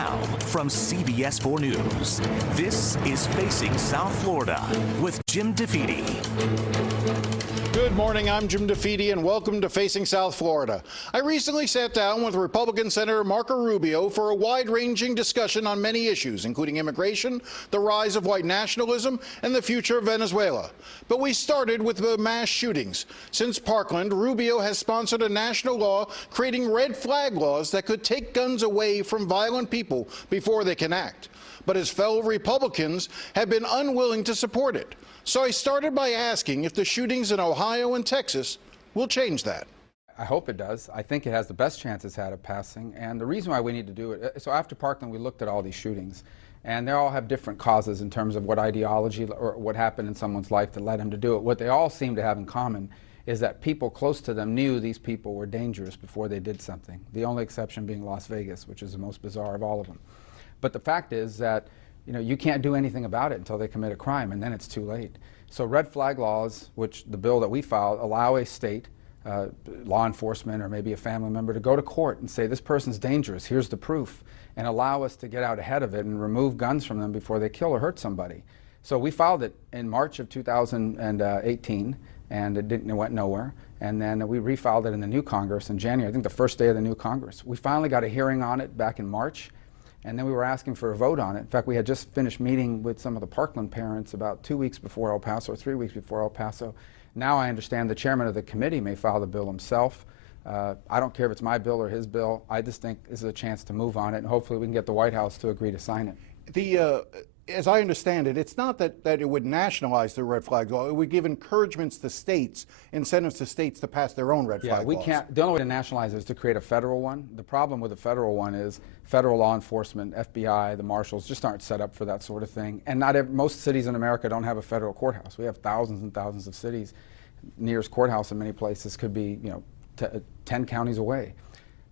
Now, from CBS 4 News, this is Facing South Florida with Jim Defede. Good morning, I'm Jim Defede, and welcome to Facing South Florida. I recently sat down with Republican Senator Marco Rubio for a wide-ranging discussion on many issues, including immigration, the rise of white nationalism, and the future of Venezuela. But we started with the mass shootings. Since Parkland, Rubio has sponsored a national law creating red flag laws that could take guns away from violent people before they can act. But his fellow Republicans have been unwilling to support it. So I started by asking if the shootings in Ohio and Texas will change that. I hope it does. I think it has the best chance it's had of passing. And the reason why we need to do it, so after Parkland, we looked at all these shootings. And they all have different causes in terms of what ideology or what happened in someone's life that led them to do it. What they all seem to have in common is that people close to them knew these people were dangerous before they did something. The only exception being Las Vegas, which is the most bizarre of all of them. But the fact is that you can't do anything about it until they commit a crime, and then it's too late. So red flag laws, which the bill that we filed, allow a state, law enforcement or maybe a family member to go to court and say, this person's dangerous, here's the proof, and allow us to get out ahead of it and remove guns from them before they kill or hurt somebody. So we filed it in March of 2018, and it went nowhere. And then we refiled it in the new Congress in January, I think the first day of the new Congress. We finally got a hearing on it back in March. And then we were asking for a vote on it. In fact, we had just finished meeting with some of the Parkland parents about 2 weeks before El Paso, or 3 weeks before El Paso. Now I understand the chairman of the committee may file the bill himself. I don't care if it's my bill or his bill. I just think this is a chance to move on it, and hopefully we can get the White House to agree to sign it. As I understand it, it's not that it would nationalize the red flag law. It would give encouragements to states, incentives to states to pass their own red flag laws. The only way to nationalize it is to create a federal one. The problem with a federal one is federal law enforcement, FBI, the marshals just aren't set up for that sort of thing. And most cities in America don't have a federal courthouse. We have thousands and thousands of cities. Nearest courthouse in many places could be 10 counties away.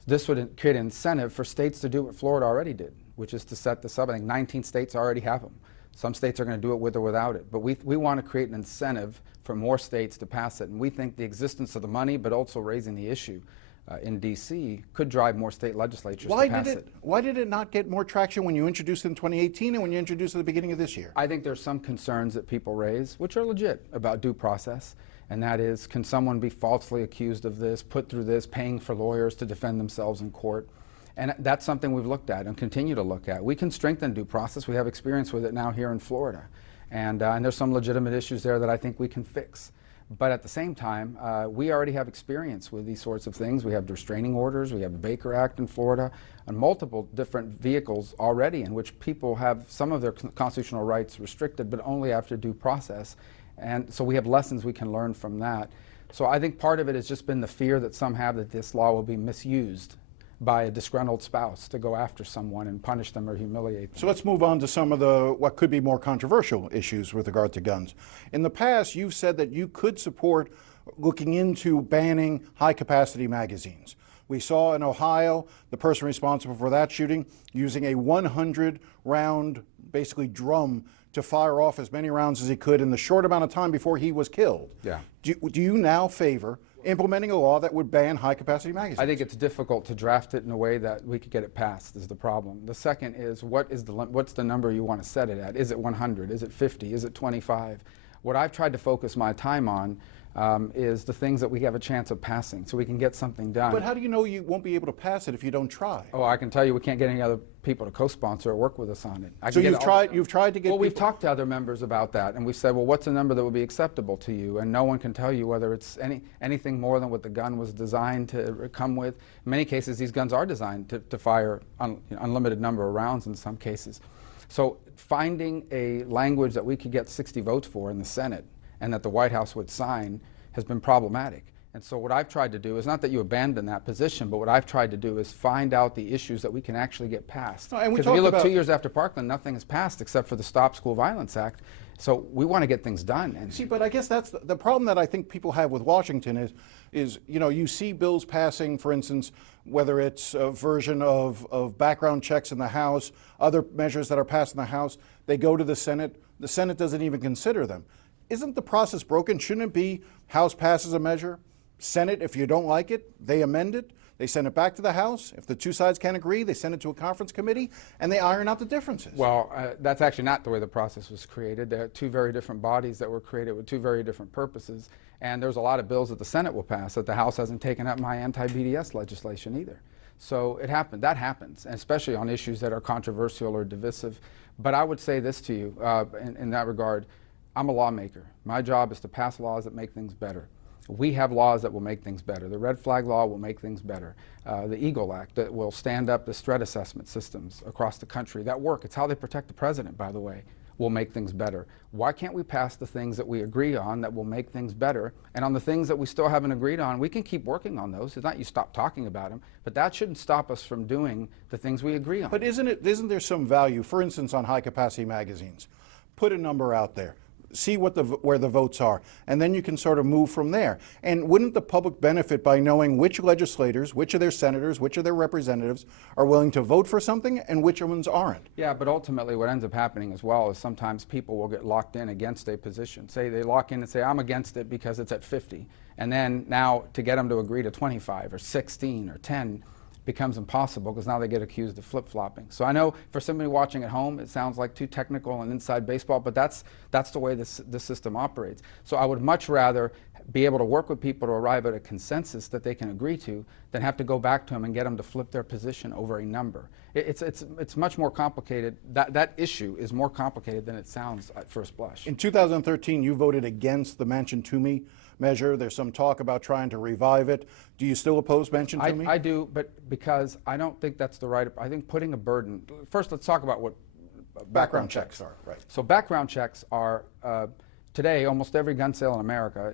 This would create an incentive for states to do what Florida already did, which is to set this up. I think 19 states already have them. Some states are going to do it with or without it. But we want to create an incentive for more states to pass it. And we think the existence of the money, but also raising the issue in D.C. could drive more state legislatures to pass it. Why did it not get more traction when you introduced it in 2018 and when you introduced it at the beginning of this year? I think there's some concerns that people raise, which are legit, about due process. And that is, can someone be falsely accused of this, put through this, paying for lawyers to defend themselves in court? And that's something we've looked at and continue to look at. We can strengthen due process. We have experience with it now here in Florida. And there's some legitimate issues there that I think we can fix. But at the same time, we already have experience with these sorts of things. We have restraining orders. We have the Baker Act in Florida, and multiple different vehicles already in which people have some of their constitutional rights restricted, but only after due process. And so we have lessons we can learn from that. So I think part of it has just been the fear that some have that this law will be misused by a disgruntled spouse to go after someone and punish them or humiliate them. So let's move on to some of the what could be more controversial issues with regard to guns. In the past, you've said that you could support looking into banning high-capacity magazines. We saw in Ohio the person responsible for that shooting using a 100-round, basically drum, to fire off as many rounds as he could in the short amount of time before he was killed. Yeah. Do you now favor implementing a law that would ban high-capacity magazines? I think it's difficult to draft it in a way that we could get it passed is the problem. The second is, what's the number you want to set it at? Is it 100? Is it 50? Is it 25? What I've tried to focus my time on is the things that we have a chance of passing, so we can get something done. But how do you know you won't be able to pass it if you don't try? Oh, I can tell you we can't get any other people to co-sponsor or work with us on it. So you've tried to get Well, we've talked to other members about that, and we've said, well, what's a number that would be acceptable to you? And no one can tell you whether it's anything more than what the gun was designed to come with. In many cases, these guns are designed to fire unlimited number of rounds in some cases. So finding a language that we could get 60 votes for in the Senate and that the White House would sign has been problematic. And so what I've tried to do is not that you abandon that position, but what I've tried to do is find out the issues that we can actually get passed. Because if you look 2 years after Parkland, nothing has passed except for the Stop School Violence Act. So we want to get things done. And see, but I guess that's the problem that I think people have with Washington is you see bills passing, for instance, whether it's a version of background checks in the House, other measures that are passed in the House, they go to the Senate doesn't even consider them. Isn't the process broken? Shouldn't it be House passes a measure, Senate, if you don't like it, they amend it? They send it back to the House. If the two sides can't agree, they send it to a conference committee, and they iron out the differences. Well, that's actually not the way the process was created. There are two very different bodies that were created with two very different purposes, and there's a lot of bills that the Senate will pass that the House hasn't taken up my anti-BDS legislation either. So it happened. That happens, and especially on issues that are controversial or divisive. But I would say this to you in that regard. I'm a lawmaker. My job is to pass laws that make things better. We have laws that will make things better. The red flag law will make things better. The EAGLE Act that will stand up the threat assessment systems across the country that work. It's how they protect the president, by the way, will make things better. Why can't we pass the things that we agree on that will make things better? And on the things that we still haven't agreed on, we can keep working on those. It's not you stop talking about them, but that shouldn't stop us from doing the things we agree on. But isn't there some value, for instance, on high-capacity magazines? Put a number out there. See where the votes are, and then you can sort of move from there. And wouldn't the public benefit by knowing which legislators, which of their senators, which of their representatives are willing to vote for something and which ones aren't? Yeah, but ultimately what ends up happening as well is sometimes people will get locked in against a position. Say they lock in and say, I'm against it because it's at 50. And then now to get them to agree to 25 or 16 or 10 becomes impossible because now they get accused of flip-flopping. So I know for somebody watching at home, it sounds like too technical and inside baseball, but that's the way this system operates. So I would much rather be able to work with people to arrive at a consensus that they can agree to than have to go back to them and get them to flip their position over a number. It's much more complicated. That issue is more complicated than it sounds at first blush. In 2013, you voted against the Manchin-Toomey measure. There's some talk about trying to revive it. Do you still oppose Manchin-Toomey? I do, but because I don't think that's the right. I think putting a burden. First, let's talk about what background checks are. Right. So background checks are today almost every gun sale in America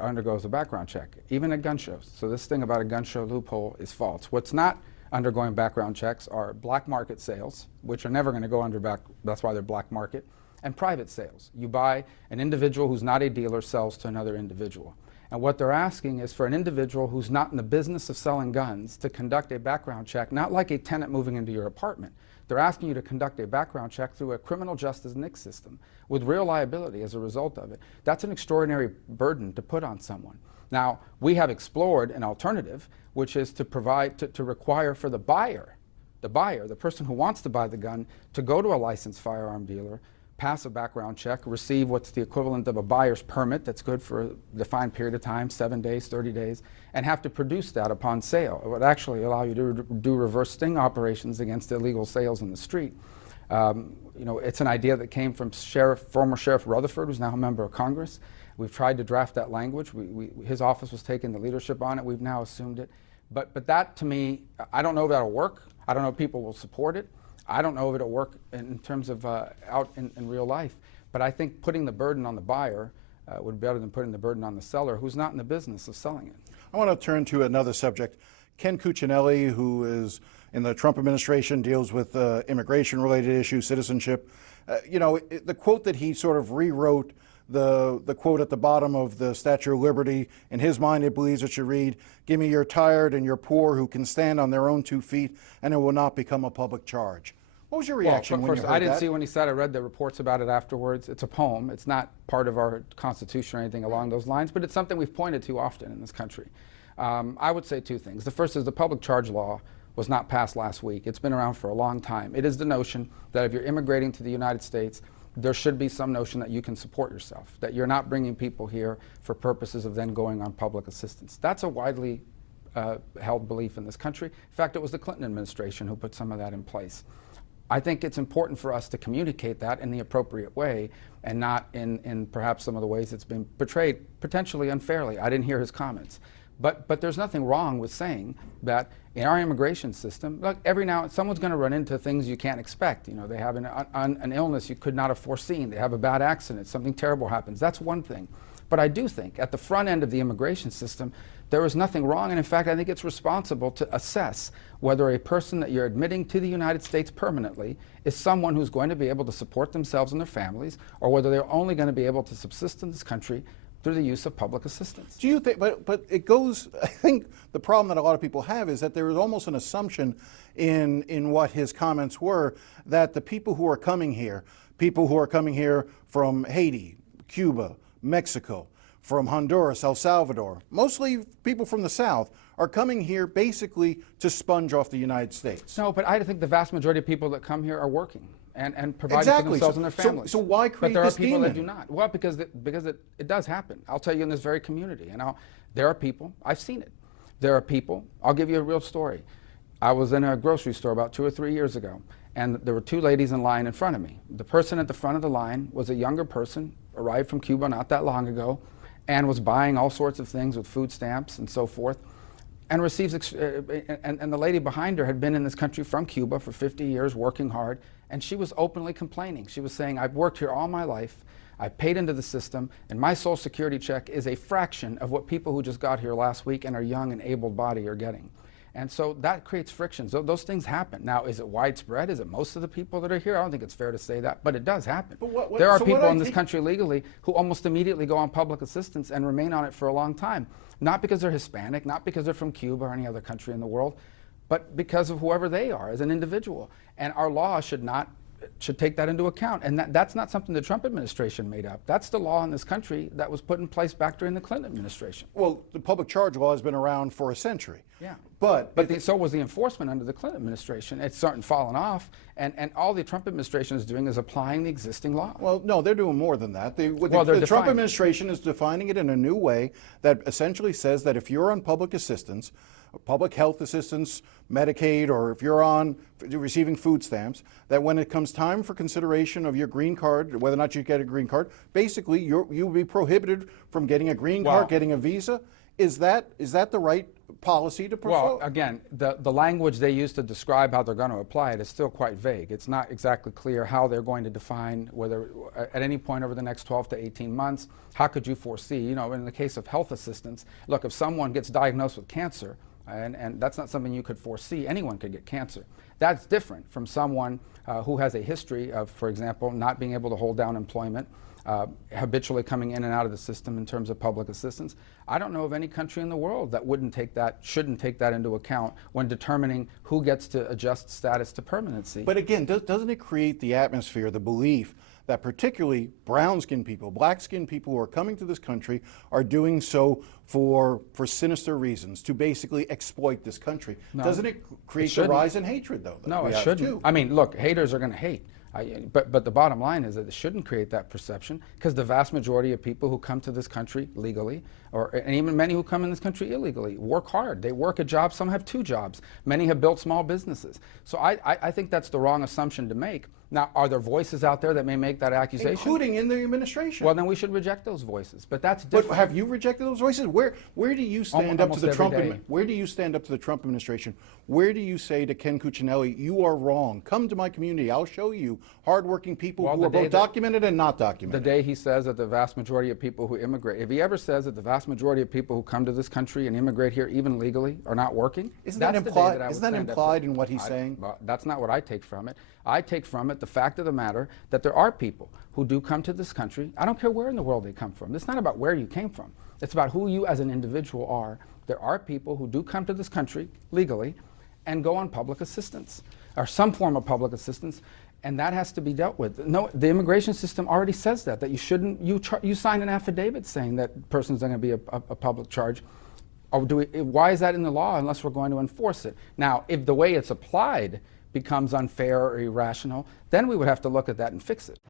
undergoes a background check, even at gun shows. So this thing about a gun show loophole is false. What's not undergoing background checks are black market sales, which are never going to go under that's why they're black market, and private sales. You buy, an individual who's not a dealer sells to another individual. And what they're asking is for an individual who's not in the business of selling guns to conduct a background check, not like a tenant moving into your apartment. They're asking you to conduct a background check through a criminal justice NICS system with real liability as a result of it. That's an extraordinary burden to put on someone. Now, we have explored an alternative, which is to provide, to require for the buyer, the person who wants to buy the gun, to go to a licensed firearm dealer, pass a background check, receive what's the equivalent of a buyer's permit that's good for a defined period of time, 7 days, 30 days, and have to produce that upon sale. It would actually allow you to do reverse sting operations against illegal sales in the street. It's an idea that came from former Sheriff Rutherford, who's now a member of Congress. We've tried to draft that language. His office was taking the leadership on it. We've now assumed it. But that, to me, I don't know if that'll work. I don't know if people will support it. I don't know if it'll work in terms of out in real life, but I think putting the burden on the buyer would be better than putting the burden on the seller who's not in the business of selling it. I want to turn to another subject. Ken Cuccinelli, who is in the Trump administration, deals with immigration-related issues, citizenship. The quote that he sort of rewrote, the quote at the bottom of the Statue of Liberty, in his mind it believes it should read, "Give me your tired and your poor who can stand on their own 2 feet, and it will not become a public charge." What was your reaction when you heard that? I didn't see when he said. I read the reports about it afterwards. It's a poem. It's not part of our Constitution or anything along those lines, but it's something we've pointed to often in this country. I would say 2 things. The first is the public charge law was not passed last week. It's been around for a long time. It is the notion that if you're immigrating to the United States, there should be some notion that you can support yourself, that you're not bringing people here for purposes of then going on public assistance. That's a widely held belief in this country. In fact, it was the Clinton administration who put some of that in place. I think it's important for us to communicate that in the appropriate way and not in perhaps some of the ways it's been portrayed potentially unfairly. I didn't hear his comments. But there's nothing wrong with saying that in our immigration system, look, every now someone's going to run into things you can't expect. They have an illness you could not have foreseen. They have a bad accident. Something terrible happens. That's one thing. But I do think at the front end of the immigration system, there is nothing wrong. And in fact, I think it's responsible to assess whether a person that you're admitting to the United States permanently is someone who's going to be able to support themselves and their families, or whether they're only going to be able to subsist in this country through the use of public assistance. Do you think, but it goes, I think the problem that a lot of people have is that there is almost an assumption in what his comments were, that the people who are coming here from Haiti, Cuba, Mexico, from Honduras, El Salvador, mostly people from the South, are coming here basically to sponge off the United States. No, but I think the vast majority of people that come here are working and providing for Exactly. themselves and their families. So why create But there are this people demon? that do not. Well, because it does happen. I'll tell you in this very community. And there are people, I've seen it. There are people, I'll give you a real story. I was in a grocery store about 2 or 3 years ago, and there were 2 ladies in line in front of me. The person at the front of the line was a younger person, arrived from Cuba not that long ago, and was buying all sorts of things with food stamps and so forth, and receives, and the lady behind her had been in this country from Cuba for 50 years, working hard, and she was openly complaining. She was saying, I've worked here all my life, I paid into the system, and my Social Security check is a fraction of what people who just got here last week and are young and able-bodied are getting. And so that creates frictions. Those things happen. Now, is it widespread? Is it most of the people that are here? I don't think it's fair to say that, but it does happen. But there are people in this country legally who almost immediately go on public assistance and remain on it for a long time. Not because they're Hispanic, not because they're from Cuba or any other country in the world, but because of whoever they are as an individual. And our law should take that into account. And that's not something the Trump administration made up. That's the law in this country that was put in place back during the Clinton administration. Well, the public charge law has been around for a century. Yeah. But So was the enforcement under the Clinton administration. It's starting to fallen off, and all the Trump administration is doing is applying the existing law. Well, no, they're doing more than that. The Trump administration is defining it in a new way that essentially says that if you're on public assistance, public health assistance, Medicaid, or if you're on receiving food stamps, that when it comes time for consideration of your green card, whether or not you get a green card, basically you'll be prohibited from getting a green card, getting a visa. Is that the right policy to promote? Well, again, the language they use to describe how they're going to apply it is still quite vague. It's not exactly clear how they're going to define whether at any point over the next 12 to 18 months, how could you foresee, you know, in the case of health assistance, look, if someone gets diagnosed with cancer, and that's not something you could foresee, anyone could get cancer. That's different from someone who has a history of, for example, not being able to hold down employment, habitually coming in and out of the system in terms of public assistance. I don't know of any country in the world that shouldn't take that into account when determining who gets to adjust status to permanency. But again, doesn't it create the atmosphere, the belief that particularly brown-skinned people, black-skinned people who are coming to this country are doing so for sinister reasons, to basically exploit this country? No, doesn't it create the rise in hatred, though? No, it shouldn't. I mean, look, haters are going to hate. But the bottom line is that it shouldn't create that perception, because the vast majority of people who come to this country legally, and even many who come in this country illegally, work hard. They work a job. Some have 2 jobs. Many have built small businesses. So I think that's the wrong assumption to make. Now, are there voices out there that may make that accusation? Including in the administration. Well, then we should reject those voices. But that's different. But have you rejected those voices? Where do you stand up to the Trump? Where do you stand up to the Trump administration? Where do you say to Ken Cuccinelli, you are wrong? Come to my community. I'll show you hardworking people who are both documented and not documented. The day he says that the vast majority of people who immigrate, if he ever says that the vast majority of people who come to this country and immigrate here, even legally, are not working, isn't that implied in what he's saying? Well, that's not what I take from it. I take from it the fact of the matter that there are people who do come to this country. I don't care where in the world they come from. It's not about where you came from. It's about who you as an individual are. There are people who do come to this country legally and go on public assistance, or some form of public assistance, and that has to be dealt with. No, the immigration system already says that you shouldn't, you sign an affidavit saying that person's going to be a public charge. Or why is that in the law unless we're going to enforce it? Now, if the way it's applied becomes unfair or irrational, then we would have to look at that and fix it.